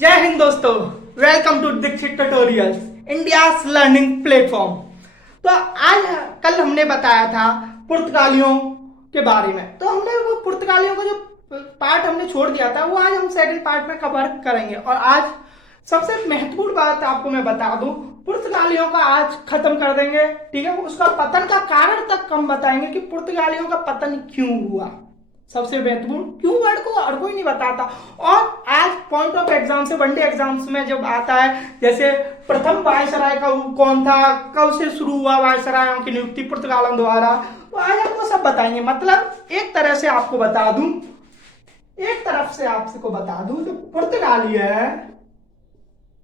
जय हिंद दोस्तों, welcome to Dikshit tutorials, India's learning platform. तो आज कल हमने बताया था पुर्तगालियों के बारे में। तो हमने वो पुर्तगालियों का जो पार्ट हमने छोड़ दिया था वो आज हम सेकंड पार्ट में कवर करेंगे। और आज सबसे महत्वपूर्ण बात आपको मैं बता दूं, पुर्तगालियों का आज खत्म कर देंगे। ठीक है, उसका पतन का कारण तक हम बताएंगे कि पुर्तगालियों का पतन क्यों हुआ। सबसे महत्वपूर्ण क्यों वर्ड को हर कोई नहीं बताता। और आज पॉइंट ऑफ एग्जाम से वनडे एग्जाम्स में जब आता है, जैसे प्रथम वायसराय का कौन था, कब से शुरू हुआ वायसरायों की नियुक्ति पुर्तगालों द्वारा, तो आज हम वो सब बताएंगे। मतलब एक तरह से आपको बता दूं, एक तरफ से आपको बता दूं तो पुर्तगाली है,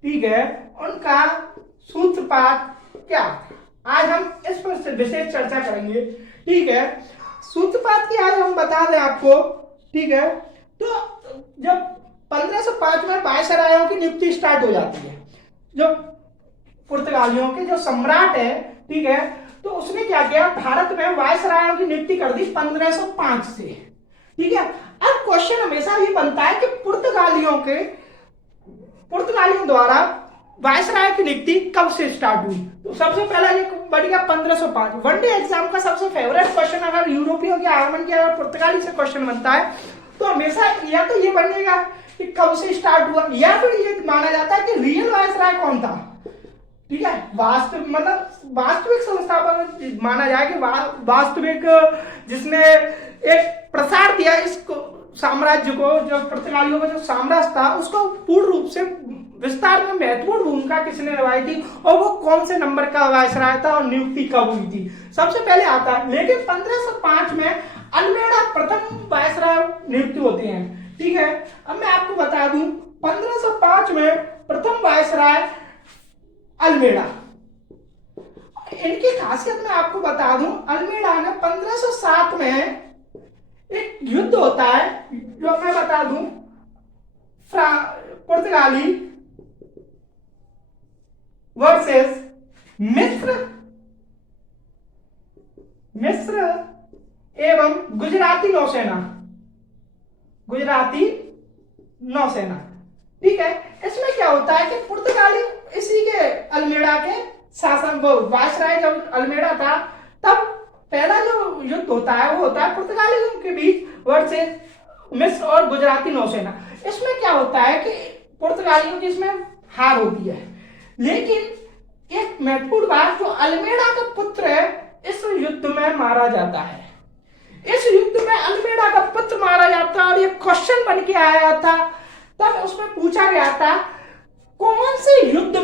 ठीक है, उनका सूत्रपात क्या, आज हम इस पर विशेष चर्चा करेंगे। ठीक है, सूत्रपात की आज हम बता दें आपको। ठीक है, तो जब 1505 में वायसरायों की नियुक्ति स्टार्ट हो जाती है, जो पुर्तगालियों के जो सम्राट है, ठीक है, तो उसने क्या किया, भारत में वायसरायों की नियुक्ति कर दी 1505 से। ठीक है, अब क्वेश्चन हमेशा ये बनता है कि पुर्तगालियों द्वारा वायसराय की नियुक्ति कब से स्टार्ट हुई। तो सबसे पहला ये बढ़ गया 1505। वनडे एग्जाम का सबसे फेवरेट क्वेश्चन अगर यूरोपियों के आगमन के अगर पुर्तगाली से क्वेश्चन बनता है तो हमेशा या तो ये बनेगा कि कब से स्टार्ट हुआ, या फिर ये माना जाता है कि रियल वायसराय कौन था। ठीक है, वास्तविक संस्थापक माना जाए कि वास्तविक जिसने एक प्रसार दिया इस साम्राज्य को, जो पुर्तगालियों का जो साम्राज्य था उसको पूर्ण रूप से विस्तार में महत्वपूर्ण भूमिका किसने निभाई थी, और वो कौन से नंबर का वायसराय था और नियुक्ति कब हुई थी, सबसे पहले आता है। लेकिन 1505 में अल्मेडा प्रथम वायसराय नियुक्ति होती है। ठीक है, अब मैं आपको बता दूं 1505 में प्रथम वायसराय अल्मेडा। इनकी खासियत मैं आपको बता दूं, अल्मेडा ने 1507 में एक युद्ध होता है, जो मैं बता दूं पुर्तगाली वर्सेस मिस्र एवं गुजराती नौसेना। ठीक है, इसमें क्या होता है कि पुर्तगाली इसी के अल्मेडा के शासन को, वायसराय जब अल्मेडा था तब पहला जो युद्ध होता है वो होता है पुर्तगालियों के बीच वर्सेस मिस्र और गुजराती नौसेना। इसमें क्या होता है कि पुर्तगालियों की इसमें हार होती है। लेकिन एक महत्वपूर्ण बात, जो अल्मेडा का पुत्र है इस युद्ध में मारा जाता है। इस युद्ध में अल्मेडा का पुत्र मारा जाता है और ये क्वेश्चन बन के आया था, तब उसमें पूछा गया था कौन से युद्ध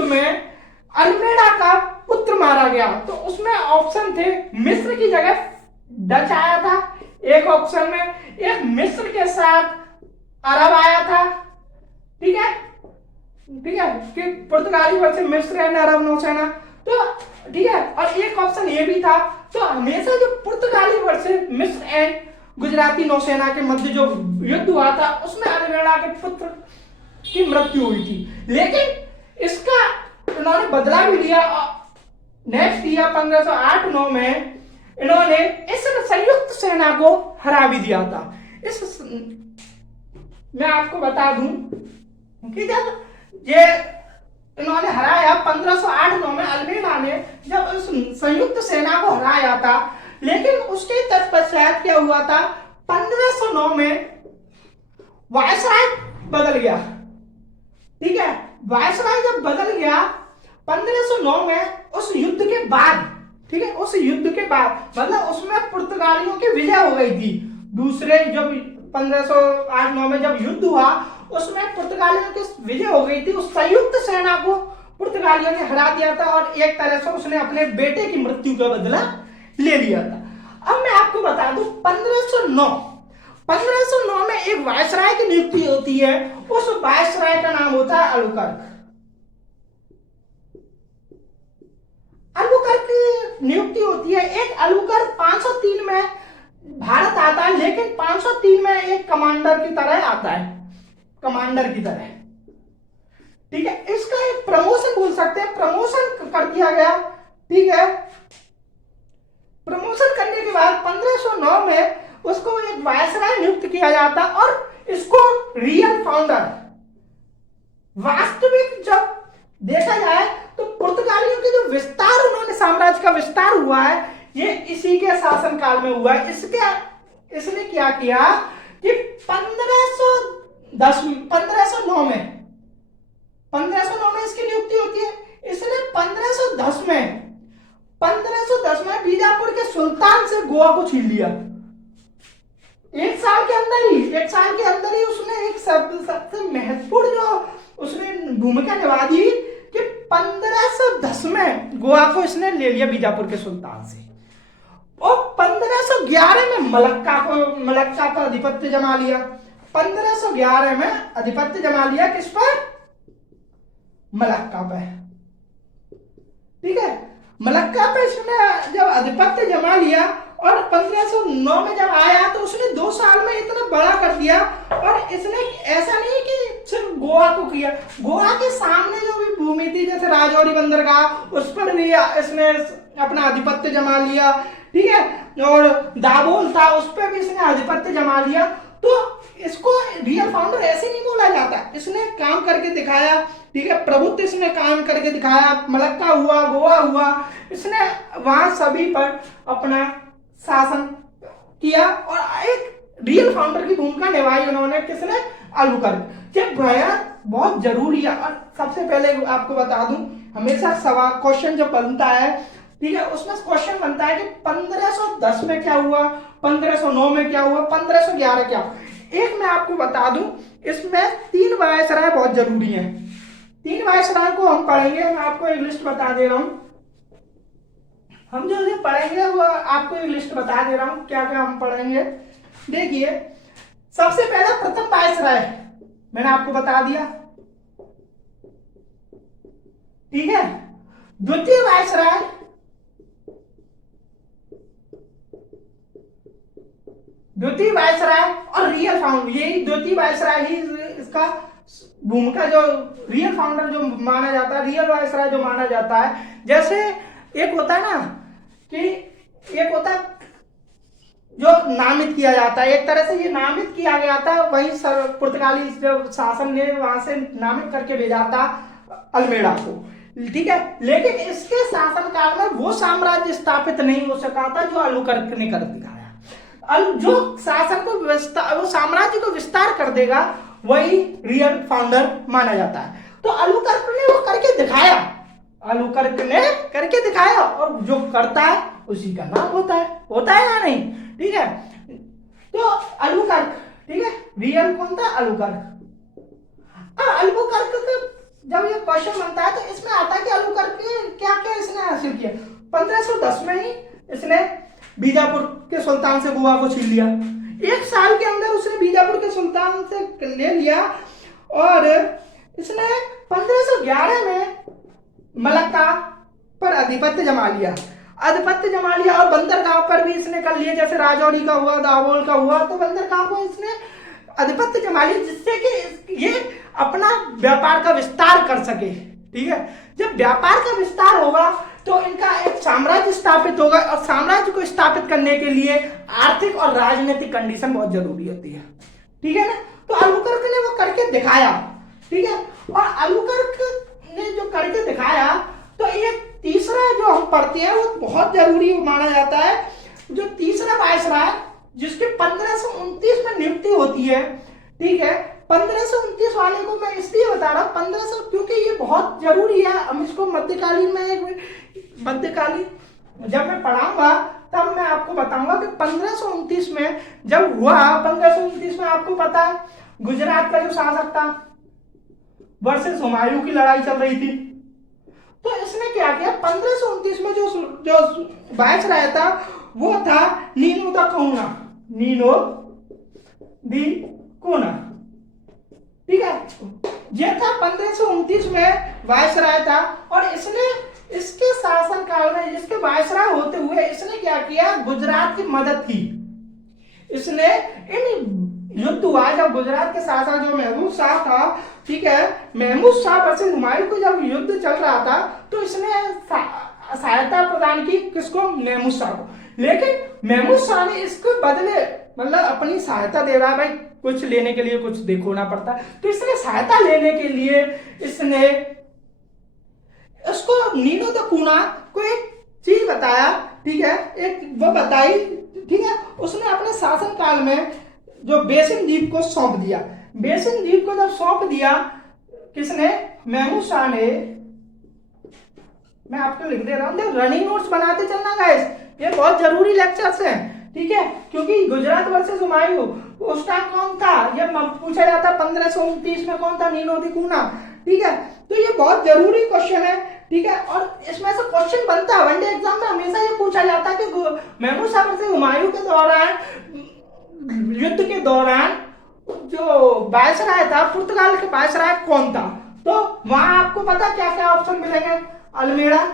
में अल्मेडा का पुत्र मारा गया। तो उसमें ऑप्शन थे, मिस्र की जगह डच आया था एक ऑप्शन में, एक मिस्र के साथ अरब आया था। ठीक है कि पुर्तगाली वर्सेस मिस्र एंड अरब नौसेना। तो ठीक है, और एक ऑप्शन ये भी था। तो हमेशा जो पुर्तगाली वर्सेस मिस्र एंड गुजराती नौसेना के मध्य जो युद्ध हुआ था उसमें अल्मेडा के पुत्र की मृत्यु हुई थी। लेकिन इसका उन्होंने बदला भी लिया। नेक्स्ट ईयर 1508-9 में इन्होंने इस संयुक्त सेना को हरा भी दिया था। मैं आपको बता दूं कि जब ये इन्होंने हराया 1508-9 में, अल्मेडा ने जब उस संयुक्त सेना को हराया था, लेकिन उसके तत्पश्चात क्या हुआ था, 1509 में वायसराय बदल गया। ठीक है, वायसराय जब बदल गया 1509 में, उस युद्ध के बाद, ठीक है, उस युद्ध के बाद मतलब उसमें पुर्तगालियों की विजय हो गई थी। दूसरे जब 1508-9 में जब युद्ध हुआ उसमें पुर्तगालियों की विजय हो गई थी। उस संयुक्त सेना को पुर्तगालियों ने हरा दिया था और एक तरह से उसने अपने बेटे की मृत्यु का बदला ले लिया था। अब मैं आपको बता दूं 1509 में एक वायसराय की नियुक्ति होती है। उस वायसराय का नाम होता है अलबुकर्क की नियुक्ति होती है। एक अलबुकर्क 503 में भारत आता है, लेकिन 503 में एक कमांडर की तरह आता है, कमांडर की तरह। ठीक है, इसका एक प्रमोशन बोल सकते हैं, प्रमोशन कर दिया गया। ठीक है, प्रमोशन करने के बाद 1509 में उसको एक वायसराय नियुक्त किया जाता और इसको रियल फाउंडर, वास्तविक जब देखा जाए तो पुर्तगालियों के जो विस्तार, उन्होंने साम्राज्य का विस्तार हुआ है, ये इसी के शासनकाल में हुआ है। इसने क्या किया कि 1509 में इसकी नियुक्ति होती है। इसने 1510 में बीजापुर के सुल्तान से गोवा को छीन लिया। एक साल के अंदर ही उसने एक सबसे महत्वपूर्ण जो उसने भूमिका निभा दी कि 1510 में गोवा को इसने ले लिया बीजापुर के सुल्तान से, और 1511 में मलक्का पर आधिपत्य जमा लिया। 1511 में आधिपत्य जमा लिया किस पर? मलक्का पे। ठीक है, मलक्का पे इसने जब आधिपत्य जमा लिया और 1509 में जब आया तो उसने 2 साल में इतना बड़ा कर दिया। और इसने ऐसा नहीं कि सिर्फ गोवा को किया, गोवा के सामने जो भी भूमि थी जैसे राजौरी बंदरगाह, उस पर भी इसने अपना आधिपत्य जमा लिया। ठीक है, और दाभोल था, उस पर भी इसने आधिपत्य जमा लिया। तो इसको रियल फाउंडर ऐसे नहीं बोला जाता, इसने काम करके दिखाया। ठीक है, प्रभुत्व इसने काम करके दिखाया। मलक्का हुआ, गोवा हुआ, इसने वहां सभी पर अपना शासन किया और एक रियल फाउंडर की भूमिका निभाई उन्होंने। किसने? अलबुकर्क। जब बहुत जरूरी है, और सबसे पहले आपको बता दूं, हमेशा सवाल क्वेश्चन जो बनता है, ठीक है, उसमें क्वेश्चन बनता है कि 1510 में क्या हुआ, 1509 में क्या हुआ, 1511 क्या हुआ। एक मैं आपको बता दूं, इसमें 3 वायसराय बहुत जरूरी हैं। 3 वायसराय को हम पढ़ेंगे। मैं आपको एक लिस्ट बता दे रहा हूं, हम जो ये पढ़ेंगे वो आपको एक लिस्ट बता दे रहा हूं, क्या क्या हम पढ़ेंगे। देखिए, सबसे पहला प्रथम वायसराय मैंने आपको बता दिया। ठीक है, द्वितीय वायसराय, और रियल फाउंडर, यही द्वितीय वायसराय ही इसका भूमिका, जो रियल फाउंडर जो माना जाता है, रियल वायसराय जो माना जाता है। जैसे एक होता है ना कि एक होता है जो नामित किया जाता है, एक तरह से ये नामित किया गया था, वही पुर्तगाली जो शासन ने वहां से नामित करके भेजा था अल्मेड़ा को। ठीक है, लेकिन इसके शासनकाल में वो साम्राज्य स्थापित नहीं हो सका था जो अलबुकर्क ने कर दिखाया। जो शासन को वो साम्राज्य को विस्तार कर देगा, वही रियल फाउंडर माना जाता है। तो अलबुकर्क ने वो करके दिखाया, अलबुकर्क ने करके दिखाया, और जो करता है उसी का नाम होता है या नहीं। ठीक है, तो अलबुकर्क, ठीक है, रियल कौन था? अलबुकर्क। अलबुकर्क का जब ये क्वेश्चन बनता है तो इसमें आता है कि अलबुकर्क क्या क्या इसने हासिल किया। 1510 में ही इसने बीजापुर के सुल्तान से गोवा को छीन लिया। 1 साल के अंदर उसने बीजापुर के सुल्तान से ले लिया, और इसने 1511 में मलक्का पर आधिपत्य जमा लिया, और बंदरगाह पर भी इसने कर लिया। जैसे राजौरी का हुआ, दाभोल का हुआ, तो बंदरगाह को इसने आधिपत्य जमा लिया, जिससे कि ये अपना व्यापार का विस्तार कर सके। ठीक है, जब व्यापार का विस्तार होगा तो इनका एक साम्राज्य स्थापित होगा, और साम्राज्य को स्थापित करने के लिए आर्थिक और राजनीतिक कंडीशन बहुत जरूरी होती है। ठीक है ना, तो अलबुकर्क ने वो करके दिखाया। ठीक है, और अलबुकर्क ने जो करके दिखाया, तो एक तीसरा जो हम पढ़ते हैं वो बहुत जरूरी माना जाता है। जो तीसरा वायसराय, जिसके 1529 में नियुक्ति होती है। ठीक है, 1529 वाले को मैं इसलिए बता रहा हूं 1500, क्योंकि ये बहुत जरूरी है। हम इसको मध्यकालीन जब मैं पढ़ाऊंगा तब मैं आपको बताऊंगा कि 1529 में जब हुआ, 1529 में आपको पता है गुजरात का जो शासक था वर्सेस हुमायूं की लड़ाई चल रही थी। तो इसने क्या किया, 1529 में जो वायसराय था वो था नीनो द कूना। ठीक है, ये था 1529 में वायसराय था, और इसने इसके शासनकाल में, जिसके वायसराय होते हुए इसने क्या किया, गुजरात की मदद की। इसने इन युद्ध हुआ जब गुजरात के शासक जो महमूद शाह था, ठीक है, महमूद शाह वर्सेस हुमायूं को जब युद्ध चल रहा था, तो इसने सहायता प्रदान की किसको? महमूद शाह को। लेकिन महमूद शाह ने इसके बदले मतलब अपनी सहायता दे रहा है भाई, कुछ लेने के लिए कुछ देखोना पड़ता है। तो इसने सहायता लेने के लिए इसने उसको नीनो द कूना को एक चीज बताया, ठीक है, एक वो बताई, ठीक है। उसने अपने शासन काल में जो बेसिन द्वीप को सौंप दिया। बेसिन द्वीप को जब सौंप दिया किसने, महमूद शाह ने। मैं आपको लिख दे रहा हूं, रनिंग नोट्स बनाते चलना गाइस, ये बहुत जरूरी लेक्चर्स हैं, ठीक है, क्योंकि गुजरात वर्सेस हुमायूं उस टाइम कौन था ये पूछा जाता 1529 में, कौन था नीनो दी कूना, ठीक है। तो ये बहुत जरूरी क्वेश्चन है, ठीक है, और इसमें से क्वेश्चन बनता है वनडे एग्जाम में, हमेशा ये पूछा जाता है कि महमूद शाह वर्सेस हुमायूं के दौरान, युद्ध के दौरान जो वायसराय था, पुर्तगाल के वायसराय कौन था। तो वहां आपको पता क्या क्या ऑप्शन मिलेंगे, अल्मेड़ा,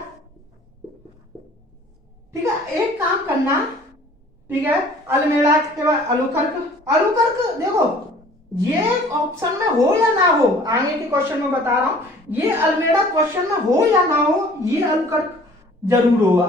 ठीक है, एक काम करना, ठीक है, अल्मेड़ा के बाद अलुकर्क। अलुकर्क देखो ये ऑप्शन में हो या ना हो, आगे के क्वेश्चन में बता रहा हूं, ये अल्मेड़ा क्वेश्चन में हो या ना हो, ये अलुकर्क जरूर होगा।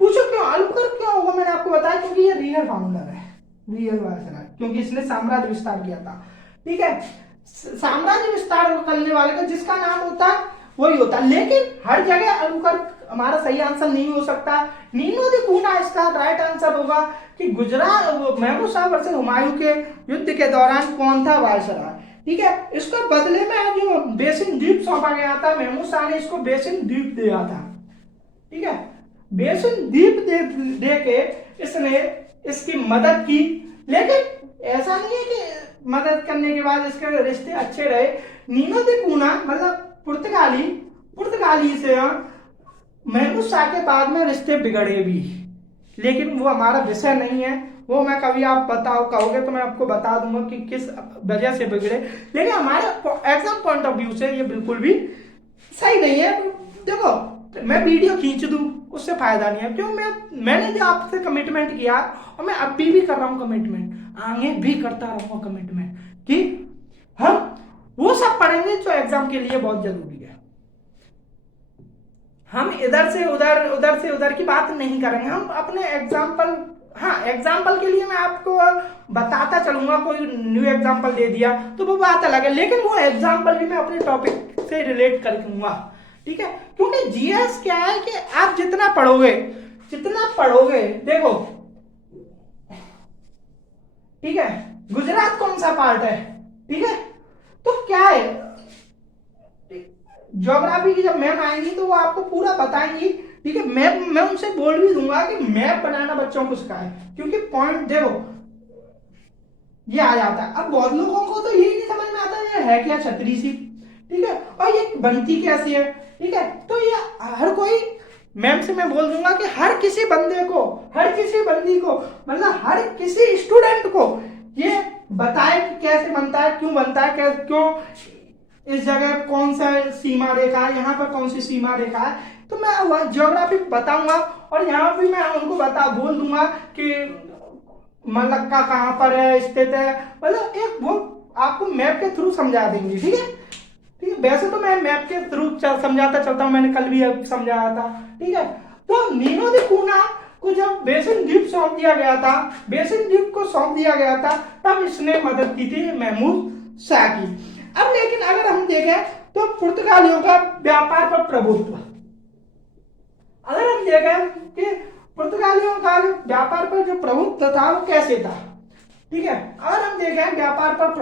पूछो क्यों अलुकर्क क्यों होगा, मैंने आपको बताया क्योंकि ये रियल फाउंडर है, रियल वायसराय, क्योंकि इसने साम्राज्य विस्तार किया था, ठीक है। साम्राज्य विस्तार करने वाले का जिसका नाम होता है वही होता है, लेकिन हर जगह अलुकर्क हमारा सही आंसर नहीं हो सकता। नीनो दी कूना इसका राइट आंसर होगा कि गुजरात महमूद शाह वर्सेस हुमायूं के युद्ध के दौरान कौन था वायसराय, ठीक है। इसको बदले में जो बेसिन द्वीप सौंपा गया था, महमूद शाह ने इसको बेसिन द्वीप दिया था, ठीक है। बेसिन द्वीप दे के इसने इसकी मदद की, लेकिन ऐसा नहीं है कि मदद करने के बाद इसके रिश्ते अच्छे रहे। नीनो दी कूना मतलब पुर्तगाली से महमूद शाह के बाद में रिश्ते बिगड़े भी, लेकिन वो हमारा विषय नहीं है, वो मैं कभी आप बताओ कहोगे तो मैं आपको बता दूंगा कि किस वजह से बिगड़े, लेकिन हमारे एग्जाम पॉइंट ऑफ व्यू से ये बिल्कुल भी सही नहीं है। देखो मैं वीडियो खींच दूं उससे फायदा नहीं है, क्यों, मैंने जो आपसे कमिटमेंट किया और मैं अभी भी कर रहा हूं कमिटमेंट, आगे भी करता रहूंगा कमिटमेंट, कि हम वो सब पढ़ेंगे जो एग्जाम के लिए बहुत जरूरी है। हम इधर से उधर उधर से उधर की बात नहीं करेंगे, हम अपने एग्जाम्पल, हाँ एग्जाम्पल के लिए मैं आपको बताता चलूंगा, कोई न्यू एग्जाम्पल दे दिया तो वो बात अलग है, लेकिन वो एग्जाम्पल भी मैं अपने टॉपिक से रिलेट करूंगा, ठीक है। क्योंकि जीएस क्या है कि आप जितना पढ़ोगे देखो, ठीक है, गुजरात कौन सा पार्ट है, ठीक है, तो क्या है, ज्योग्राफी की जब मैम आएंगी तो वो आपको पूरा बताएंगी, ठीक है। मैं उनसे बोल भी दूंगा कि मैप बनाना बच्चों को सिखाए, क्योंकि पॉइंट देखो ये आ जाता है। अब बहुत लोगों को तो यही नहीं समझ में आता ये है क्या छतरी सी, ठीक है, और ये बनती कैसी है, ठीक है। तो ये हर कोई मैम से मैं बोल दूंगा कि हर किसी बंदी को मतलब हर किसी स्टूडेंट को ये बताए कि कैसे बनता है, क्यों बनता है, क्यों इस जगह कौन सा सीमा रेखा है, यहाँ पर कौन सी सीमा रेखा है, तो मैं ज्योग्राफी बताऊंगा, और यहाँ भी मैं उनको बोल दूंगा कि मलक्का कहाँ पर है स्थित है, मतलब एक वो आपको मैप के थ्रू समझा देंगे, ठीक है। वैसे तो मैं मैप के थ्रू समझाता चलता हूँ, मैंने कल भी समझाया था, ठीक है। तो नीनो दी कूना को जब बेसिन द्वीप सौंप दिया गया था, तब इसने मदद की थी महमूद शाह की। अब लेकिन अगर हम देखें तो पुर्तगालियों का व्यापार पर प्रभुत्व, अगर हम देखें कि पुर्तगालियों का व्यापार पर जो प्रभुत्व था वो कैसे था, ठीक है। अगर हम देखें व्यापार पर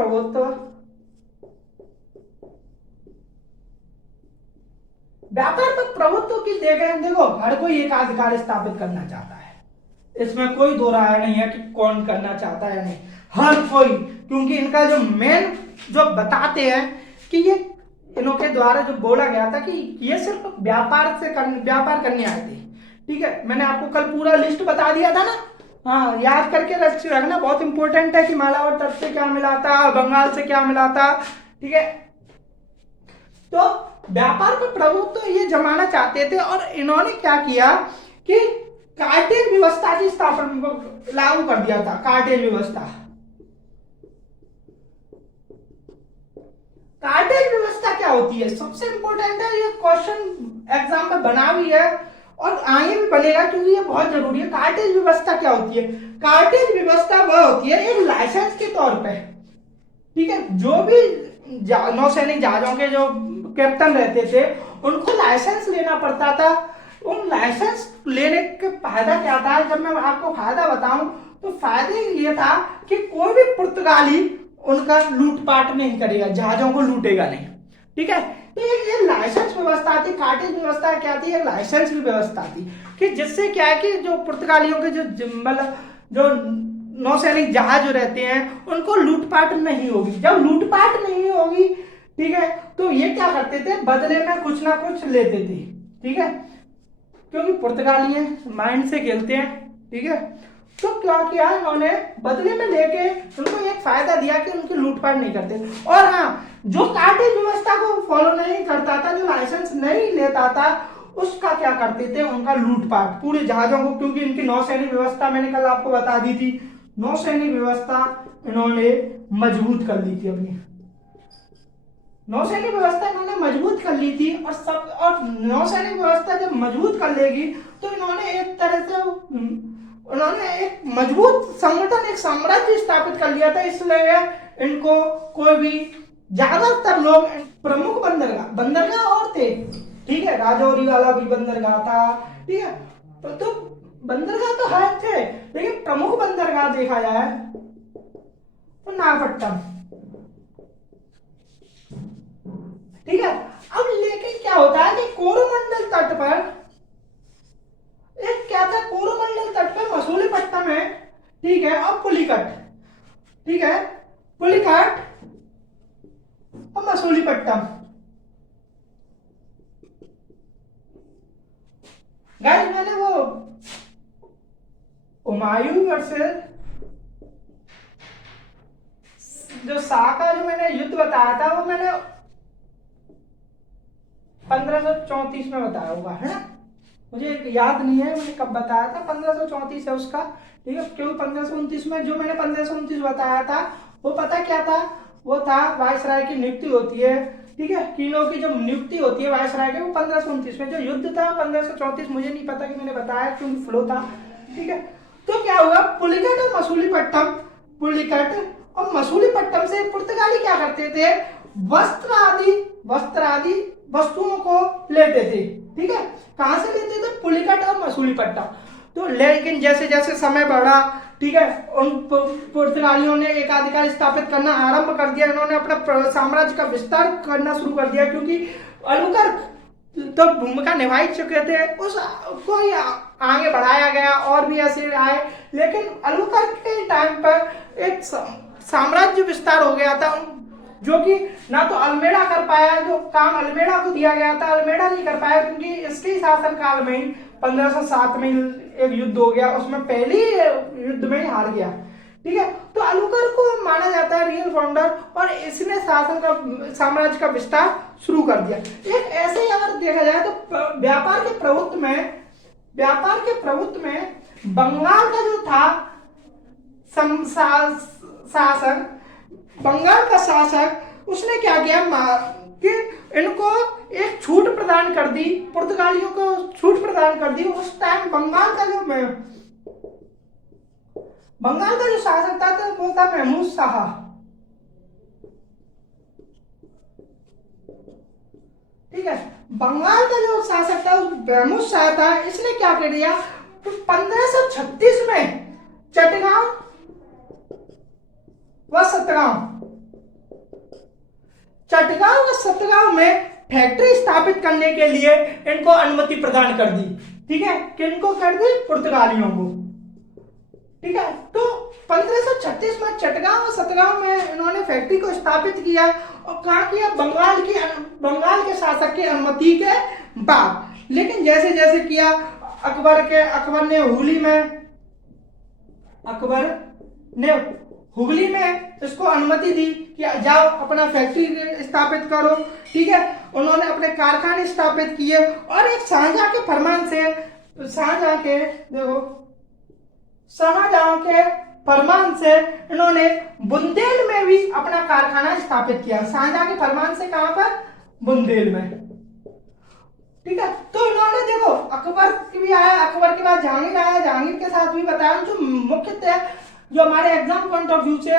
प्रभुत्व की देखें, देखो हर कोई एक अधिकार स्थापित करना चाहता है, इसमें कोई दो राय नहीं है कि कौन करना चाहता है या नहीं, हर कोई, क्योंकि इनका जो मेन जो बताते हैं कि ये इनके द्वारा जो बोला गया था कि ये सिर्फ व्यापार करने आए थे, ठीक है। मैंने आपको कल पूरा लिस्ट बता दिया था ना, हाँ याद करके रखना, बहुत इंपॉर्टेंट है कि मालाबार तट से क्या मिला था, बंगाल से क्या मिला था, ठीक है। तो व्यापार पर प्रभुत्व तो ये जमाना चाहते थे, और इन्होंने क्या किया कि कार्टेज व्यवस्था की स्थापना लागू कर दिया था। कार्टेज व्यवस्था क्या होती है, सबसे इंपॉर्टेंट है, ये क्वेश्चन एग्जाम में बना भी है और आगे भी बनेगा, क्योंकि ये बहुत जरूरी है। कार्टेज व्यवस्था क्या होती है? कार्टेज व्यवस्था वह होती है एक लाइसेंस के तौर पे, ठीक है। जो भी नौसैनिक जहाजों के जो कैप्टन रहते थे उनको लाइसेंस लेना पड़ता था। उन लाइसेंस लेने के फायदा क्या था, जब मैं आपको फायदा बताऊं तो फायदे ये था कि कोई भी पुर्तगाली उनका लूटपाट नहीं करेगा, जहाजों को लूटेगा नहीं, ठीक है। तो ये लाइसेंस व्यवस्था थी। कार्टेज व्यवस्था क्या थी? एक लाइसेंस की व्यवस्था थी कि जिससे क्या है कि जो पुर्तगालियों के जो मतलब जो नौसैनिक जहाज जो रहते हैं उनको लूटपाट नहीं होगी। जब लूटपाट नहीं होगी, ठीक है, तो ये क्या करते थे, बदले में कुछ ना कुछ लेते थे, ठीक है, क्योंकि पुर्तगाली हैं, माइंड से खेलते हैं, ठीक है। तो क्या किया इन्होंने, बदले में लेके उनको एक फायदा दिया कि उनकी लूटपाट नहीं करते। और हाँ, जो कार्टेज व्यवस्था को फॉलो नहीं करता था, जो लाइसेंस नहीं लेता था, उसका क्या करते थे, उनका लूटपाट पूरे जहाजों को, क्योंकि इनकी नौसैनिक व्यवस्था मैंने कल आपको बता दी थी, नौसैनिक व्यवस्था इन्होंने मजबूत कर ली थी। अपनी नौसैनिक व्यवस्था इन्होंने मजबूत कर ली थी। और नौसैनिक व्यवस्था जब मजबूत कर लेगी तो इन्होंने एक तरह से उन्होंने एक मजबूत संगठन, एक साम्राज्य स्थापित कर लिया था। इसलिए इनको कोई भी, ज्यादातर लोग प्रमुख बंदरगाह और थे, ठीक है, राजौरी वाला भी बंदरगाह था, ठीक है। तो बंदरगाह तो है थे, लेकिन प्रमुख बंदरगाह देखा जाए तो नागपट्टनम, ठीक है। अब लेकिन क्या होता है कि कोरोमंडल तट पर एक क्या था, कोरोमंडल तट पर मसूलीपट्टनम है, ठीक है, और पुलिकट, ठीक है, पुलिकट और मसूलीपट्टनम। गाइस मैंने वो हुमायूं वर्सेस जो शाह का जो मैंने युद्ध बताया था, वो मैंने 1534 में बताया होगा, है ना, मुझे याद नहीं है मैंने कब बताया था। 1534 है उसका, ठीक है, क्योंकि 1529 में जो मैंने 1529 बताया था वो पता क्या था, वो था वायसराय की नियुक्ति होती है, ठीक है, तीनों की जो नियुक्ति होती है वायसराय की, वो 1529 में। जो युद्ध था 1534 मुझे नहीं पता कि मैंने बताया, क्योंकि फ्लो था, ठीक है। तो क्या हुआ, पुलिकट और मसूलीपट्टनम, पुलिकट और मसूलीपट्टनम से पुर्तगाली क्या करते थे, वस्त्र आदि वस्तुओं को लेते थे, ठीक है। कहां से लेते थे, पुलिकट और मसूलीपट्टनम। तो लेकिन जैसे जैसे समय बढ़ा, ठीक है, उन पुर्तगालियों ने एकाधिकार स्थापित करना आरंभ कर दिया। इन्होंने अपना साम्राज्य का विस्तार करना शुरू कर दिया, क्योंकि अल्बुकर्क तो भूमिका निभाई चुके थे, उसको आगे बढ़ाया गया और भी ऐसे आए। लेकिन अल्बुकर्क के टाइम पर एक साम्राज्य विस्तार हो गया था, जो कि ना तो अल्मेड़ा कर पाया, जो काम अल्मेड़ा को दिया गया था अल्मेड़ा नहीं कर पाया, क्योंकि इसके शासन काल में ही 1507 में एक युद्ध हो गया, उसमें पहले युद्ध में ही हार गया, ठीक है। तो अल्बुकर्क को माना जाता है रियल फाउंडर, और इसने शासन का साम्राज्य का विस्तार शुरू कर दिया। एक ऐसे ही अगर देखा जाए तो व्यापार के प्रभुत्व में बंगाल का जो था शासक, बंगाल का शासक, उसने क्या किया कि इनको एक छूट प्रदान कर दी, पुर्तगालियों को छूट प्रदान कर दी। उस टाइम बंगाल का जो शासक था तो वो था महमूद शाह, ठीक है। बंगाल का जो शासक था महमूद शाह था। इसने क्या कर दिया, 1536 में चटगांव व सतगांव में फैक्ट्री स्थापित करने के लिए इनको अनुमति प्रदान कर दी, ठीक है, किनको कर दी, पुर्तगालियों को, ठीक है। तो 1536 में चटगांव और सतगांव में इन्होंने फैक्ट्री को स्थापित किया, और कहा किया, बंगाल के शासक की अनुमति के बाद। लेकिन जैसे जैसे किया, अकबर ने हुगली में इसको अनुमति दी कि जाओ अपना फैक्ट्री स्थापित करो, ठीक है। उन्होंने अपने कारखाने स्थापित किए, और एक शाहजहां के फरमान से इन्होंने बुंदेल में भी अपना कारखाना स्थापित किया। शाहजहां के फरमान से कहां पर, बुंदेल में। ठीक है। तो इन्होंने देखो अकबर की भी आया, अकबर के बाद जहांगीर आया, जहांगीर के साथ भी बताया। जो मुख्यतः जो हमारे एग्जाम पॉइंट ऑफ व्यू से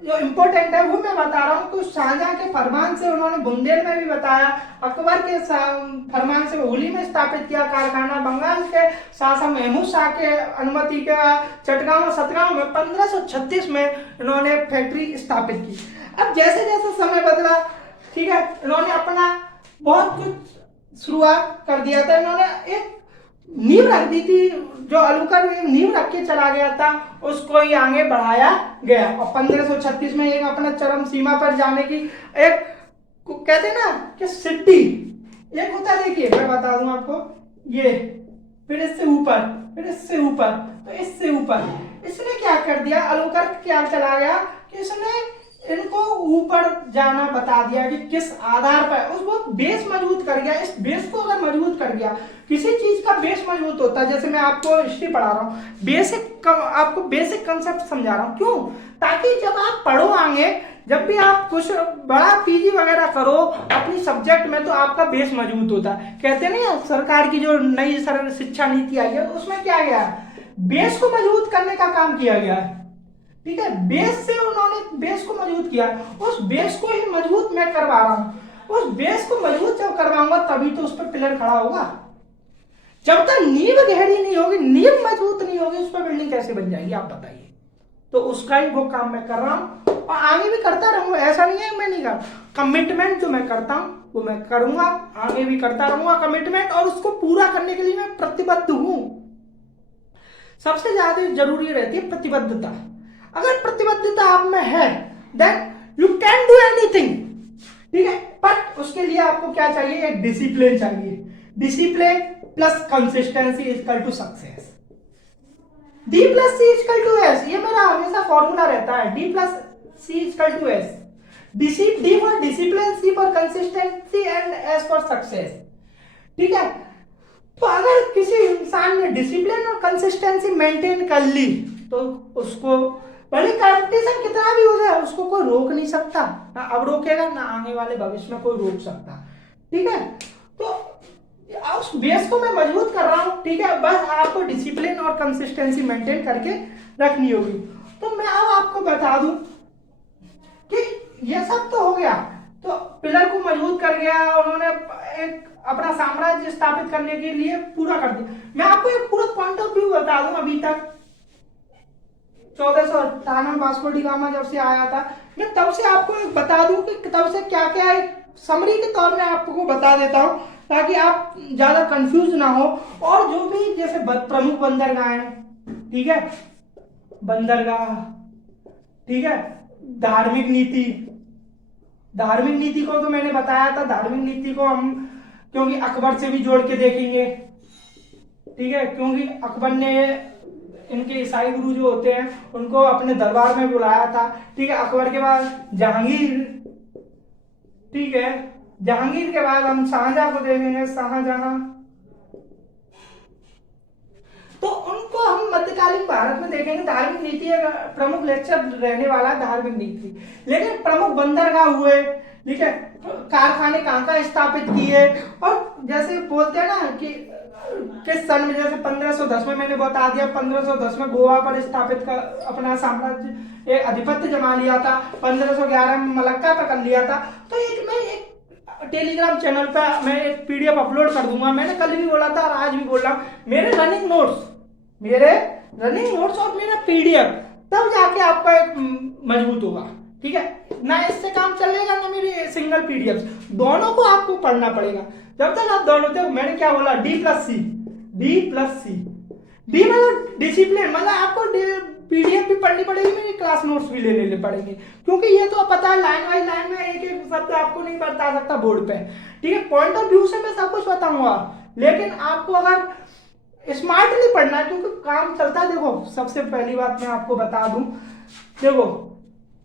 जो इम्पोर्टेंट है वो मैं बता रहा हूँ। तो शाहजहां के फरमान से उन्होंने बुंदेल में भी बताया, अकबर के फरमान से होली में स्थापित किया कारखाना, बंगाल के शासक महमूद शाह के अनुमति के चटगांव और सतगांव में 1536 में इन्होंने फैक्ट्री स्थापित की। अब जैसे जैसे समय बदला, ठीक है, इन्होंने अपना बहुत कुछ शुरुआत कर दिया था। इन्होंने एक नींव रख दी थी, जो अलूकर नींव रख के चला गया था उसको ही आगे बढ़ाया गया। और 1536 में एक अपना चरम सीमा पर जाने की एक कहते ना कि सिद्धि एक होता है। देखिए मैं बता दूं आपको, ये फिर इससे ऊपर, फिर इससे ऊपर, तो इससे ऊपर इसने क्या कर दिया, अलूकर क्या चला गया कि इसने इनको ऊपर जाना बता दिया कि किस आधार पर उसको बेस मजबूत कर गया। इस बेस को अगर मजबूत कर गया, किसी चीज का बेस मजबूत होता है। जैसे मैं आपको हिस्ट्री पढ़ा रहा हूँ, आपको बेसिक कंसेप्ट समझा रहा हूँ, क्यों? ताकि जब आप पढ़ो आगे, जब भी आप कुछ बड़ा पीजी वगैरह करो अपनी सब्जेक्ट में, तो आपका बेस मजबूत होता है। कहते नहीं सरकार की जो नई शिक्षा नीति आई है उसमें क्या गया है, बेस को मजबूत करने का काम किया गया है। ठीक है, बेस से उन्होंने बेस को मजबूत किया। उस बेस को ही मजबूत मैं करवा रहा हूं। उस बेस को मजबूत जब करवाऊंगा तभी तो उस पर पिलर खड़ा होगा। जब तक नींव गहरी नहीं होगी, नींव मजबूत नहीं होगी, उस पर बिल्डिंग कैसे बन जाएगी आप बताइए। तो उसका ही वो काम मैं कर रहा हूं और आगे भी करता रहूंगा। ऐसा नहीं है मैं नहीं कर, कमिटमेंट जो मैं करता हूं वो मैं करूंगा, आगे भी करता रहूंगा कमिटमेंट, और उसको पूरा करने के लिए मैं प्रतिबद्ध हूं। सबसे ज्यादा जरूरी रहती है प्रतिबद्धता। अगर प्रतिबद्धता आप में है then you can do anything. ठीक है, बट उसके लिए आपको क्या चाहिए, एक डिसिप्लिन चाहिए। Discipline plus consistency equal to success. D plus C equal to S, ये मेरा हमेशा फॉर्मूला रहता है। D plus C equal to S. D for discipline, C for consistency and S for success. ठीक है, तो अगर किसी इंसान ने डिसिप्लिन और कंसिस्टेंसी मेंटेन कर ली तो उसको भले कंपटीशन कितना भी हो जाए उसको कोई रोक नहीं सकता। ना अब रोकेगा ना आने वाले भविष्य में कोई रोक सकता। ठीक है, तो उस बेस को मैं मजबूत कर रहा हूं। ठीक है, बस आपको डिसिप्लिन और कंसिस्टेंसी मेंटेन करके रखनी होगी। तो मैं अब आपको बता दूं कि ये सब तो हो गया, तो पिलर को मजबूत कर गया, उन्होंने एक अपना साम्राज्य स्थापित करने के लिए पूरा कर दिया। मैं आपको एक पूरा पॉइंट ऑफ व्यू बता दूं। अभी तक 1498 वास्को डी गामा जब से आया था, मैं तब से आपको बता दूं कि तब से क्या क्या है, समरी के तौर में आपको बता देता हूं ताकि आप ज्यादा कंफ्यूज ना हो। और जो भी जैसे प्रमुख बंदरगाह है, ठीक है, बंदरगाह, ठीक है, धार्मिक नीति। धार्मिक नीति को तो मैंने बताया था, धार्मिक नीति को हम क्योंकि अकबर से भी जोड़ के देखेंगे। ठीक है, क्योंकि अकबर ने इनके ईसाई गुरु जो होते हैं उनको अपने दरबार में बुलाया था। ठीक है, अकबर के बाद जहांगीर, ठीक है, जहांगीर के बाद हम शाहजहां को देखेंगे, शाहजहां। तो उनको हम मध्यकालीन भारत में देखेंगे। धार्मिक नीति एक प्रमुख लेक्चर रहने वाला है, धार्मिक नीति। लेकिन प्रमुख बंदरगाह हुए, ठीक है, कारखाने कहाँ कहाँ स्थापित किए, और जैसे बोलते हैं ना कि किस सन में, जैसे 1510 में मैंने बता दिया, 1510 में गोवा पर स्थापित कर अपना साम्राज्य एक आधिपत्य जमा लिया था, 1511 में मलक्का पर कर लिया था। तो मैं एक टेलीग्राम चैनल पर मैं एक पीडीएफ अपलोड कर दूंगा। मैंने कल भी बोला था और आज भी बोल रहा हूं, मेरे रनिंग नोट्स और मेरा पीडीएफ, तब जाके आपका एक मजबूत होगा। ठीक है, ना इससे काम चलेगा ना मेरी सिंगल पीडीएफ, दोनों को आपको पढ़ना पड़ेगा। जब तक आप दोनों, देखो मैंने क्या बोला, डी प्लस सी। डी मतलब डिसिप्लिन, मतलब आपको पीडीएफ भी पढ़नी पड़ेगी, मेरी क्लास नोट्स भी लेने पड़ेंगे, क्योंकि ये तो पता है लाइन बाई लाइन में एक एक शब्द आपको नहीं बता सकता बोर्ड पे। ठीक है, पॉइंट ऑफ व्यू से मैं सब कुछ बताऊंगा, लेकिन आपको अगर स्मार्टली पढ़ना है, क्योंकि काम चलता है। देखो सबसे पहली बात मैं आपको बता दूं, देखो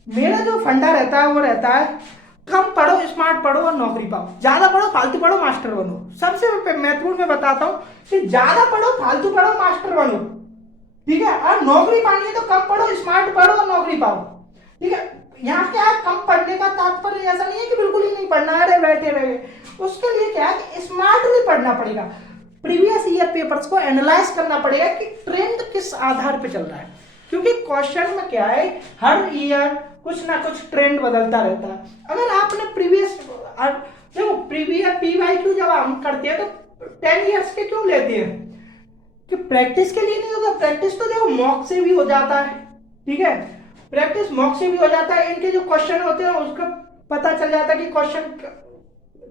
मेरा जो फंडा रहता है वो रहता है कम पढ़ो, स्मार्ट पढ़ो और नौकरी पाओ। ज्यादा पढ़ो, फालतू पढ़ो, मास्टर बनो। सबसे महत्वपूर्ण मैं बताता हूं कि ज्यादा पढ़ो, फालतू पढ़ो, मास्टर बनो। ठीक है, और नौकरी पानी है तो कम पढ़ो, स्मार्ट पढ़ो और नौकरी पाओ। ठीक है। यहाँ क्या है, कम पढ़ने का तात्पर्य ऐसा नहीं है कि बिल्कुल ही नहीं पढ़ना है, अरे बैठे रहे, उसके लिए क्या है कि स्मार्टली पढ़ना पड़ेगा। प्रीवियस ईयर पेपर्स को एनालाइज करना पड़ेगा कि ट्रेंड किस आधार पे चल रहा है, क्योंकि क्वेश्चन में क्या है, हर ईयर कुछ ना कुछ ट्रेंड बदलता रहता है। अगर आपने प्रीवियस देखो, प्रीवियस पीवाईक्यू जब हम करते हैं तो 10 ईयर्स के क्यों लेते हैं, कि प्रैक्टिस के लिए नहीं होता। प्रैक्टिस तो देखो मॉक से भी हो जाता है, ठीक है, प्रैक्टिस मॉक से भी हो जाता है, इनके जो क्वेश्चन होते हैं उसका पता चल जाता है कि क्वेश्चन,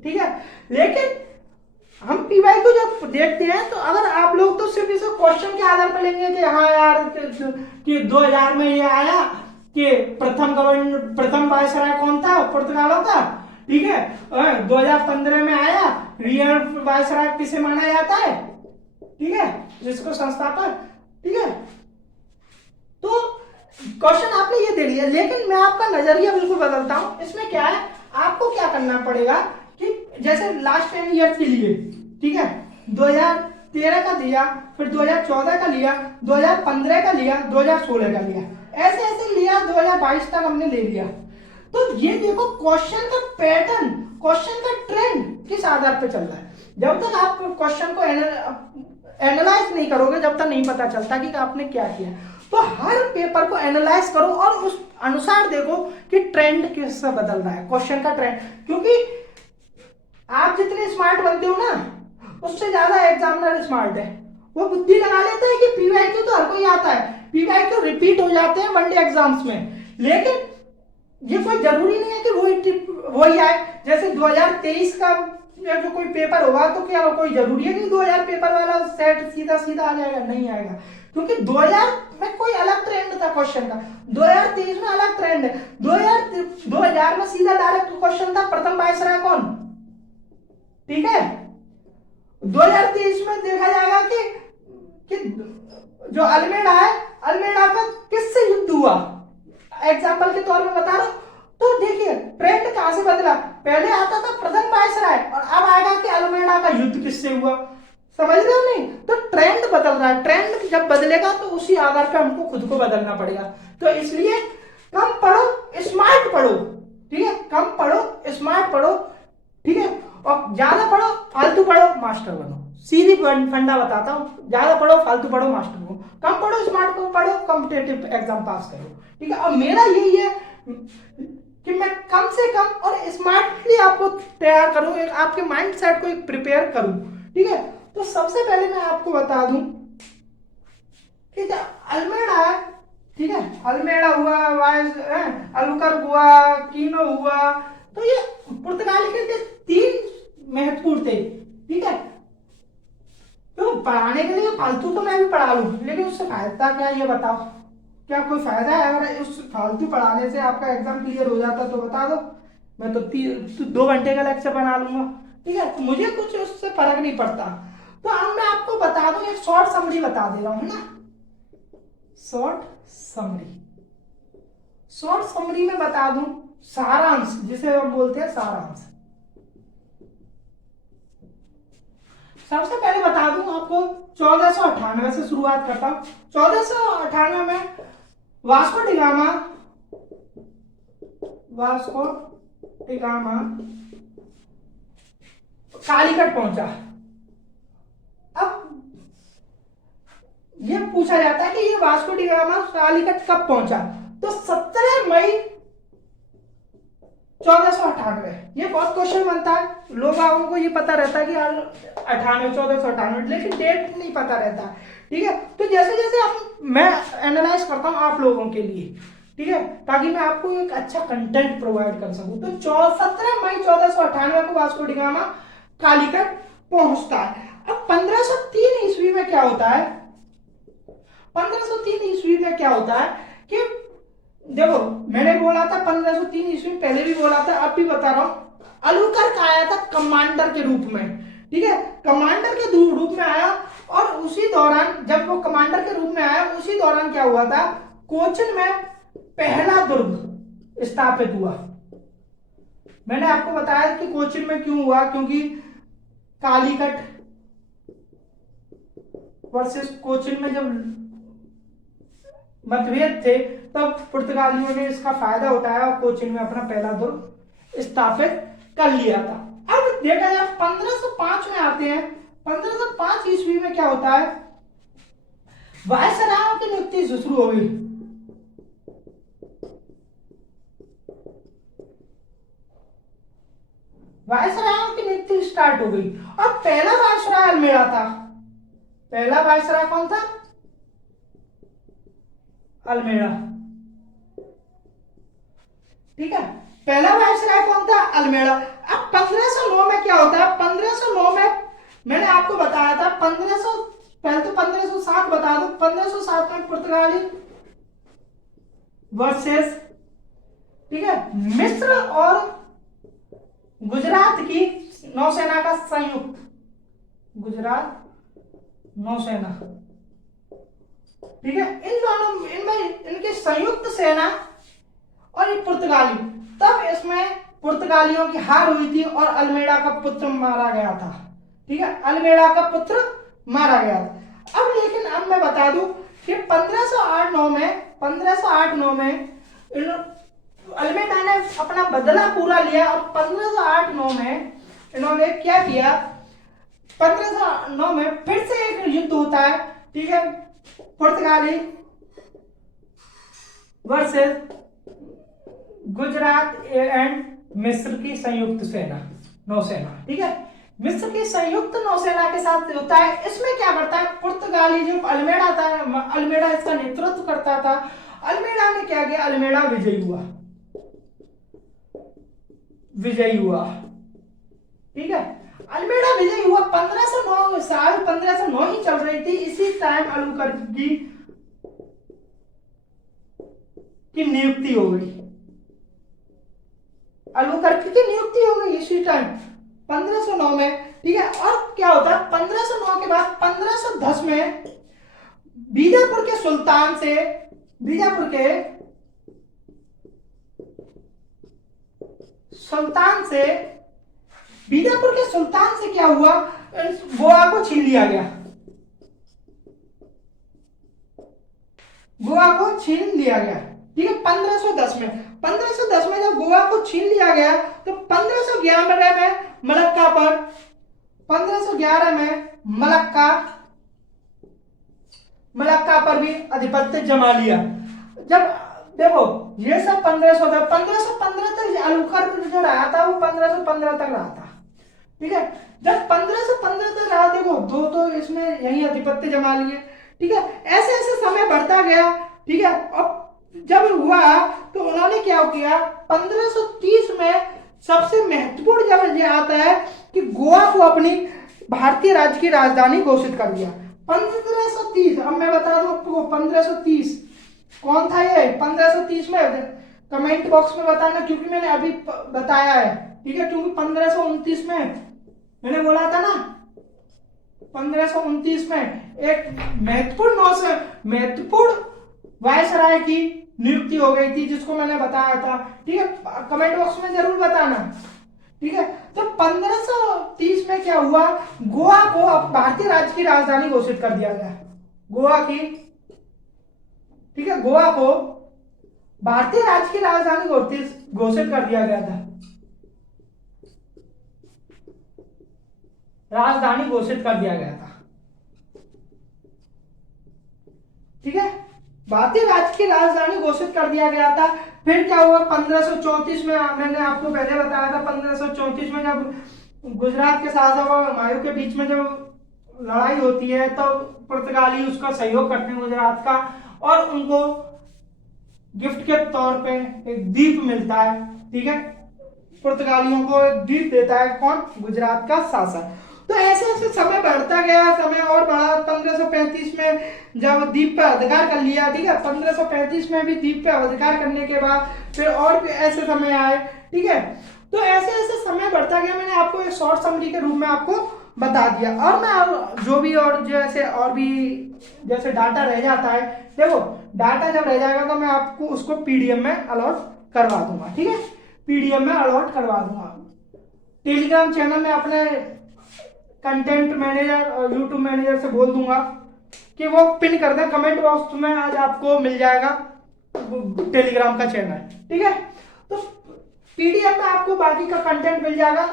ठीक है। लेकिन हम पीवाईक्यू जब देखते हैं तो अगर आप लोग तो सिर्फ इसे क्वेश्चन के आधार पर लेंगे कि हाँ यार कि 2000 में ये आया कि प्रथम वायसराय कौन था पुर्तगालों का, ठीक है, 2015 में आया रियल वायसराय किसे माना जाता है, ठीक है, जिसको संस्थापक, ठीक है। तो क्वेश्चन आपने ये दे दिया, लेकिन मैं आपका नजरिया बिल्कुल बदलता हूं। इसमें क्या है, आपको क्या करना पड़ेगा कि जैसे लास्ट 10 ईयर के लिए, ठीक है, 2013 का दिया, फिर 2014 का लिया, 2015 का लिया, 2016 का लिया, ऐसे ऐसे लिया, 2022 तक हमने ले लिया। तो ये देखो क्वेश्चन का पैटर्न, क्वेश्चन का ट्रेंड किस आधार पे चल रहा है। जब तक आप क्वेश्चन को एनालाइज नहीं करोगे, जब तक नहीं पता चलता कि आपने क्या किया। तो हर पेपर को एनालाइज करो और उस अनुसार देखो कि ट्रेंड किससे बदल रहा है, क्वेश्चन का ट्रेंड। क्योंकि आप जितने स्मार्ट बनते हो ना, उससे ज्यादा एग्जामिनर स्मार्ट है। वो बुद्धि लगा लेता है कि पीवाईक्यू तो हर कोई आता है, पीवाईक्यू रिपीट हो जाते हैं वनडे एग्जाम्स में, लेकिन ये कोई जरूरी नहीं है कि वही आए। जैसे 2023 का जो कोई पेपर होगा तो क्या कोई जरूरी है कि 2000 पेपर वाला सेट सीधा सीधा आ जाएगा, नहीं आएगा, क्योंकि 2000 में कोई अलग ट्रेंड था क्वेश्चन का, 2023 में अलग ट्रेंड है। 2000 में सीधा डायरेक्ट क्वेश्चन था प्रथम वायसराय कौन, ठीक है। 2023 में देखा जाएगा कि जो अल्मेडा है, अल्मेडा का किससे युद्ध हुआ, एग्जाम्पल के तौर में बता रहा हूं। तो देखिए ट्रेंड कहां से बदला, पहले आता था प्रथम वायसराय और अब आएगा कि अल्मेडा का युद्ध किससे हुआ, समझ रहे हो नहीं। तो ट्रेंड बदल रहा है, ट्रेंड जब बदलेगा तो उसी आधार पर हमको खुद को बदलना पड़ेगा। तो इसलिए कम पढ़ो स्मार्ट पढ़ो, ठीक है, कम पढ़ो स्मार्ट पढ़ो, ठीक है, और ज्यादा पढ़ो फालतू पढ़ो मास्टर बनो। सीधी फंडा बताता हूँ, ज्यादा पढ़ो फालतू पढ़ो मास्टर बनो, कम पढ़ो स्मार्ट पढ़ो कॉम्पिटिटिव एग्जाम पास करो, ठीक है। और मेरा यही है कि मैं कम से कम और स्मार्टली आपको तैयार करूं, एक आपके माइंड सेट को एक प्रिपेयर करूं, ठीक है। तो सबसे पहले मैं आपको बता दूं कि अल्मेडा है, ठीक है, अल्मेडा हुआ, अलुकर हुआ, कीनो हुआ, तो ये पुर्तगाली के 3 महत्वपूर्ण थे, ठीक है। तो पढ़ाने के लिए फालतू तो मैं भी पढ़ा लूं, लेकिन उससे फायदा क्या ये बताओ, क्या कोई फायदा है? अगर उस फालतू पढ़ाने से आपका एग्जाम क्लियर हो जाता तो बता दो, मैं तो 2 घंटे का लेक्चर बना लूंगा, ठीक है। तो मुझे कुछ उससे फर्क नहीं पड़ता। तो अब मैं आपको बता दूं, एक शॉर्ट समरी बता दे रहा हूं ना, शॉर्ट समरी, शॉर्ट समरी में बता दूं, सारांश जिसे हम बोलते हैं सारांश। सबसे पहले बता दूं आपको 1498 से शुरुआत करता हूं। 1498 में वास्को डिगामा कालीकट पहुंचा। अब यह पूछा जाता है कि ये वास्को डिगामा कालीकट कब पहुंचा, तो 17 मई 1498। ये बहुत क्वेश्चन बनता है, लोगों को ये पता रहता है कि 1498, लेकिन डेट नहीं पता रहता, ठीक है। तो जैसे जैसे मैं एनालाइज करता हूं आप लोगों के लिए, ठीक है, ताकि मैं आपको एक अच्छा कंटेंट प्रोवाइड कर सकूं। तो 17 मई 1498 को वास्को डिगामा कालीकट पहुंचता है। अब 1503 ईस्वी में क्या होता है, 1503 ईस्वी में क्या होता है कि देखो मैंने बोला था 1503 ईस्वी, पहले भी बोला था, अब भी बता रहा हूं, अलुकर का आया था कमांडर के रूप में, ठीक है, कमांडर के रूप में आया। और उसी दौरान जब वो कमांडर के रूप में आया, उसी दौरान क्या हुआ था, कोचिन में पहला दुर्ग स्थापित हुआ। मैंने आपको बताया कि कोचिन में क्यों हुआ, क्योंकि कालीकट वर्सेस कोचिन में जब मतभेद थे, तब पुर्तगालियों ने इसका फायदा उठाया और कोचीन में अपना पहला दुर्ग स्थापित कर लिया था। अब देखा जाए 1505 में आते हैं। 1505 ईस्वी में क्या होता है, वायसरायों की नियुक्ति शुरू हो गई। वायसरायों की नियुक्ति स्टार्ट हो गई और पहला वायसराय अल्मेड़ा था। पहला वायसराय कौन था? अल्मेड़ा। ठीक है, पहला वायसराय कौन था? अल्मेड़ा। अब 1509 में क्या होता है? 1509 में मैंने आपको बताया था, 1500 पहले तो 1507 बता दो। 1507 में पुर्तगाली वर्सेस, ठीक है, मिस्र और गुजरात की नौसेना का संयुक्त, गुजरात नौसेना, ठीक है, इन दोनों इनमें इनकी संयुक्त सेना और ये पुर्तगाली, तब इसमें पुर्तगालियों की हार हुई थी और अल्मेड़ा का पुत्र मारा गया था। ठीक है, अल्मेड़ा का पुत्र मारा गया था। अब लेकिन अब मैं बता दूं कि 1508-9 में अल्मेड़ा ने अपना बदला पूरा लिया और 1508-9 में इन्होंने क्या किया, 1509 में फिर से एक युद्ध होता है। ठीक है, पुर्तगाली वर्सेस गुजरात एंड मिस्र की संयुक्त सेना, नौसेना। ठीक है, मिस्र की संयुक्त नौसेना के साथ होता है। इसमें क्या करता है, पुर्तगाली जो अल्मेड़ा था, अल्मेड़ा इसका नेतृत्व करता था। अल्मेड़ा ने क्या किया, अल्मेड़ा विजयी हुआ। ठीक है, अल्मेड़ा विजयी हुआ। 1509 साल 1509 ही चल रही थी, इसी टाइम अलुकर्की की नियुक्ति हो गई। अलुकर्की की नियुक्ति हो गई इसी टाइम 1509 में। ठीक है, और क्या होता है 1509 के बाद 1510 में बीजापुर के सुल्तान से, बीजापुर के सुल्तान से क्या हुआ, गोवा को छीन लिया गया। गोवा को छीन लिया गया। ठीक है, 1510 में जब गोवा को छीन लिया गया तो 1511 में मलक्का पर, 1511 में मलक्का पर भी आधिपत्य जमा लिया। जब देखो ये सब 1515 तक अलुकर्क जो रहा था वो 1515 तक रहा था। ठीक है, जब 1515 तक रहा, देखो दो तो इसमें यही आधिपत्य जमा लिए। ठीक है, ऐसे ऐसे समय बढ़ता गया। ठीक है, अब जब हुआ तो उन्होंने क्या किया, 1530 में सबसे महत्वपूर्ण जब ये आता है कि गोवा को अपनी भारतीय राज्य की राजधानी घोषित कर दिया। 1530, अब मैं बता दूं आपको 1530 कौन था ये। 1530 में कमेंट बॉक्स में बताना, क्योंकि मैंने अभी बताया है। ठीक है, क्योंकि 1529 में मैंने बोला था ना, 1529 में एक महत्वपूर्ण वायसराय की नियुक्ति हो गई थी, जिसको मैंने बताया था। ठीक है, कमेंट बॉक्स में जरूर बताना। ठीक है, तो 1530 में क्या हुआ, गोवा को भारतीय राज्य की राजधानी घोषित कर दिया गया। गोवा की, ठीक है, गोवा को भारतीय राज्य की राजधानी घोषित कर दिया गया था। राजधानी घोषित कर दिया गया था। ठीक है, भारतीय राज्य की राजधानी घोषित कर दिया गया था। फिर क्या हुआ 1534 में, मैंने आपको पहले बताया था 1534 में जब गुजरात के शासक और हुमायूं के बीच में जब लड़ाई होती है तो पुर्तगाली उसका सहयोग करते हैं गुजरात का, और उनको गिफ्ट के तौर पे एक द्वीप मिलता है। ठीक है, पुर्तगालियों को एक द्वीप देता है कौन, गुजरात का शासक। तो ऐसे ऐसे समय बढ़ता गया, समय और बढ़ा। 1535 में जब द्वीप पर अधिकार कर लिया, ठीक है, 1535 में भी द्वीप पे अधिकार करने के बाद फिर और भी ऐसे समय आए। ठीक है, तो ऐसे ऐसे समय बढ़ता गया। मैंने आपको एक शॉर्ट समरी के रूप में आपको बता दिया, और मैं जो भी और जैसे और भी जैसे डाटा रह जाता है, देखो डाटा जब रह जाएगा तो मैं आपको उसको पीडीएफ में अलॉट करवा दूंगा। ठीक है, पीडीएफ में अलॉट करवा दूंगा। टेलीग्राम चैनल में अपने कंटेंट मैनेजर और यूट्यूब मैनेजर से बोल दूंगा कि वो पिन कर दें कमेंट बॉक्स में, आज आपको मिल जाएगा टेलीग्राम का चैनल, ठीक है। तो पीडीएफ में आपको बाकी का कंटेंट मिल जाएगा।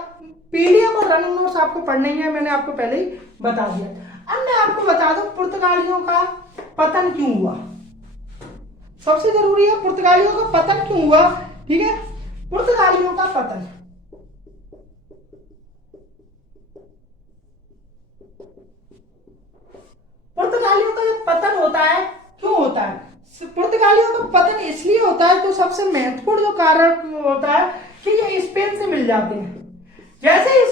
पीडीएफ और रनिंग नोट्स आपको पढ़ने ही है, मैंने आपको पहले ही बता दिया। अब मैं आपको बता दूं पुर्तगालियों का पतन क्यों हुआ। सबसे जरूरी है पुर्तगालियों का पतन क्यों हुआ, ठीक है। पुर्तगालियों का पतन, पुर्तगालियों का जब पतन होता है क्यों होता है, पुर्तगालियों का पतन इसलिए होता है, तो सबसे महत्वपूर्ण जो कारण होता है कि ये स्पेन से मिल जाते हैं। जैसे ही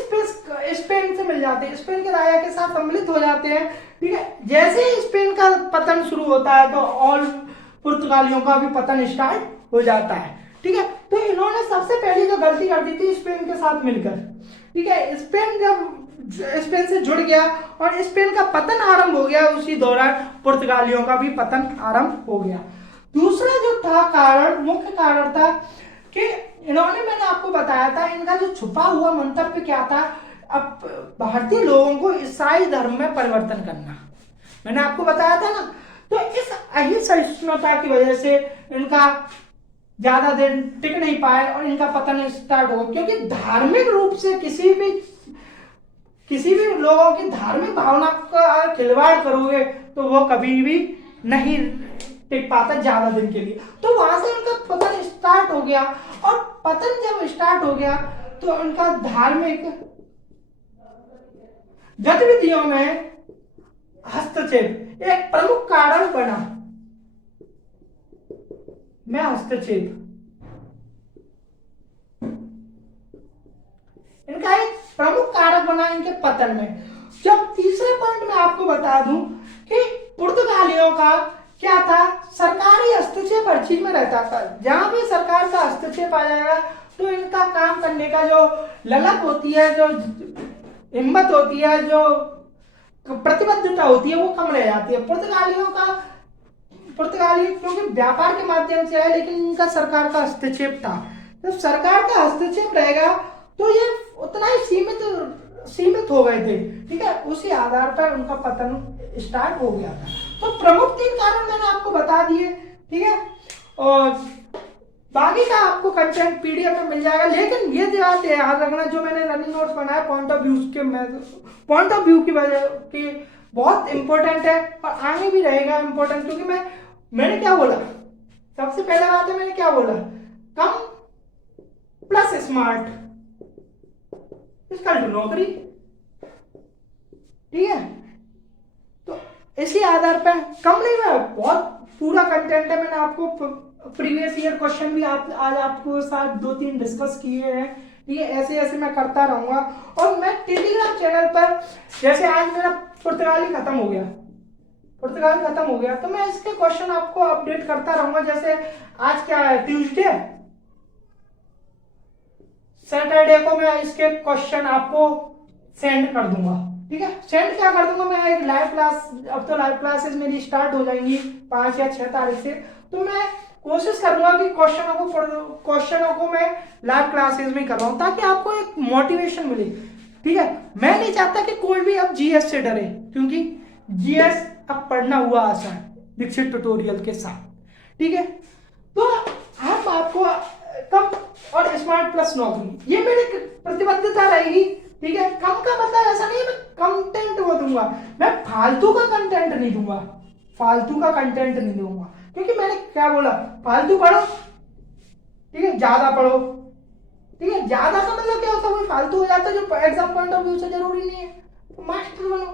स्पेन से मिल जाते हैं, स्पेन के राजा के साथ सम्मिलित हो जाते हैं, ठीक है। जैसे ही स्पेन का पतन शुरू होता है तो ऑल पुर्तगालियों का भी पतन स्टार्ट हो जाता है, ठीक है। तो इन्होंने सबसे पहले जो गलती कर दी थी स्पेन के साथ मिलकर, ठीक है। स्पेन जब स्पेन से जुड़ गया और स्पेन का पतन आरंभ हो गया, उसी दौरान पुर्तगालियों का भी पतन आरंभ हो गया। दूसरा जो था कारण, मुख्य कारण था कि इन्होंने, मैंने आपको बताया था, इनका जो छुपा हुआ मंतव्य क्या था, अब भारतीय लोगों को ईसाई धर्म में परिवर्तन करना, मैंने आपको बताया था ना। तो इस असहिष्णुता की वजह से इनका ज्यादा देर टिक नहीं पाए और इनका पतन स्टार्ट हो, क्योंकि धार्मिक रूप से किसी भी लोगों की धार्मिक भावना का खिलवाड़ करोगे तो वो कभी भी नहीं टिक पाता ज्यादा दिन के लिए। तो वहां से उनका पतन स्टार्ट हो गया, और पतन जब स्टार्ट हो गया तो उनका धार्मिक गतिविधियों में हस्तक्षेप एक प्रमुख कारण बना। मैं हस्तक्षेप इनका एक प्रमुख कारक बना इनके पतन में। जब तीसरे पॉइंट में आपको बता दूं कि पुर्तगालियों का क्या था, सरकारी हस्तक्षेप हर चीज में रहता था। जहां भी सरकार का हस्तक्षेप आ जाएगा तो इनका काम करने का जो ललक होती है, जो हिम्मत होती है, जो प्रतिबद्धता होती है, वो कम रह जाती है। पुर्तगाली क्योंकि व्यापार के माध्यम से है, लेकिन इनका सरकार का हस्तक्षेप था। जब सरकार का हस्तक्षेप रहेगा तो ये उतना ही सीमित हो गए थे, ठीक है। उसी आधार पर उनका पतन स्टार्ट हो गया था। तो प्रमुख 3 कारण मैंने आपको बता दिए, ठीक है। और बाकी का आपको कंटेंट पीडीएफ में मिल जाएगा, लेकिन ये याद रखना, जो मैंने रनिंग नोट्स बनाया पॉइंट ऑफ व्यू की वजह की बहुत इंपॉर्टेंट है और आगे भी रहेगा इंपॉर्टेंट, क्योंकि मैंने क्या बोला, सबसे पहले बात है, मैंने क्या बोला, कम प्लस स्मार्ट इसका नौकरी, ठीक है। तो इसी आधार पर कम नहीं है, बहुत पूरा कंटेंट है। मैंने आपको प्रीवियस ईयर क्वेश्चन भी आज आपको साथ 2-3 डिस्कस किए हैं, ठीक है। ऐसे मैं करता रहूंगा। और मैं टेलीग्राम चैनल पर, जैसे आज मेरा पुर्तगाली खत्म हो गया, तो मैं इसके क्वेश्चन आपको अपडेट करता रहूंगा। जैसे आज क्या है, ट्यूसडे, सैटरडे को मैं इसके क्वेश्चन आपको सेंड कर दूंगा, ठीक है। सेंड क्या कर दूंगा, मैं एक लाइव क्लास, अब तो लाइव क्लासेस मेरी स्टार्ट हो जाएंगी 5 या 6 तारीख से, तो मैं कोशिश करूंगा कि क्वेश्चनों को मैं लाइव क्लासेस में करवाऊं, ताकि आपको एक मोटिवेशन मिले, ठीक है। मैं नहीं चाहता कि कोई भी अब जीएस से डरे, क्योंकि जीएस अब पढ़ना हुआ आसान दीक्षित ट्यूटोरियल के साथ, ठीक है। तो हम आपको कम और स्मार्ट प्लस नौकरी, ये मेरी प्रतिबद्धता रहेगी, ठीक है। कम का मतलब ऐसा नहीं है मैं कंटेंट वो दूंगा, मैं फालतू का कंटेंट नहीं दूंगा, क्योंकि मैंने क्या बोला, फालतू पढ़ो, ठीक है, ज्यादा पढ़ो, ठीक है। ज्यादा का मतलब क्या होता है, कोई फालतू हो जाता है जो एग्जाम पॉइंट ऑफ व्यू से जरूरी नहीं है। तो मास्टर बनो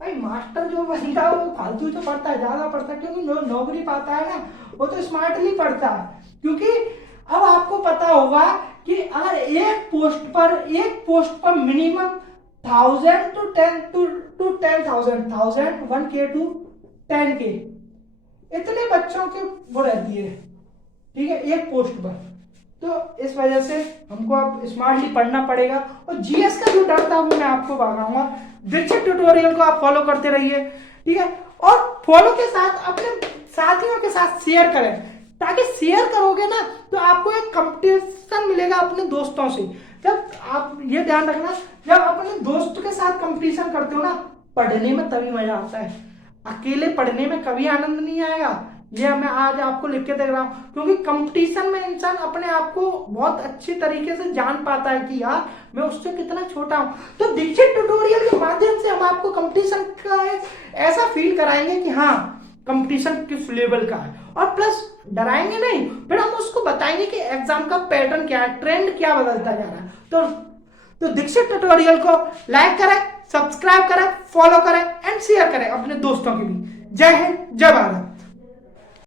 भाई, मास्टर जो बनता है वो फालतू तो पढ़ता है, ज्यादा पढ़ता है, क्योंकि जो नौकरी पाता है ना वो तो स्मार्टली पढ़ता है। क्योंकि अब आपको पता होगा कि अगर एक पोस्ट पर minimum 1000 to 10,000 1K to 10K इतने बच्चों की वो रहती है, ठीक है, एक पोस्ट पर। तो इस वजह से हमको अब स्मार्टली पढ़ना पड़ेगा। और जीएस का जो डर था वो मैं आपको बताऊंगा। दीक्षित ट्यूटोरियल को आप फॉलो करते रहिए, ठीक है। और फॉलो के साथ अपने साथियों के साथ शेयर करें, ताकि शेयर करोगे ना तो आपको एक कंपटीशन मिलेगा अपने दोस्तों से। जब आप ये ध्यान रखना, जब अपने दोस्त के साथ कंपटीशन करते हो ना, पढ़ने में तभी मजा आता है। अकेले पढ़ने में कभी आनंद नहीं आएगा। ये मैं आज आपको लिख के दे रहा हूँ, क्योंकि कंपटीशन में इंसान अपने आप को बहुत अच्छी तरीके से जान पाता है कि यार मैं उससे कितना छोटा हूँ। तो दीक्षित ट्यूटोरियल के माध्यम से हम आपको कंपटीशन का एक ऐसा फील कराएंगे कि हाँ कंपटीशन किस लेवल का है, और प्लस डराएंगे नहीं, फिर हम उसको बताएंगे कि एग्जाम का पैटर्न क्या है, ट्रेंड क्या बदलता जा रहा है। तो दीक्षित ट्यूटोरियल को लाइक करें, सब्सक्राइब करें, फॉलो करें एंड शेयर करें अपने दोस्तों के लिए। जय हिंद, जय भारत।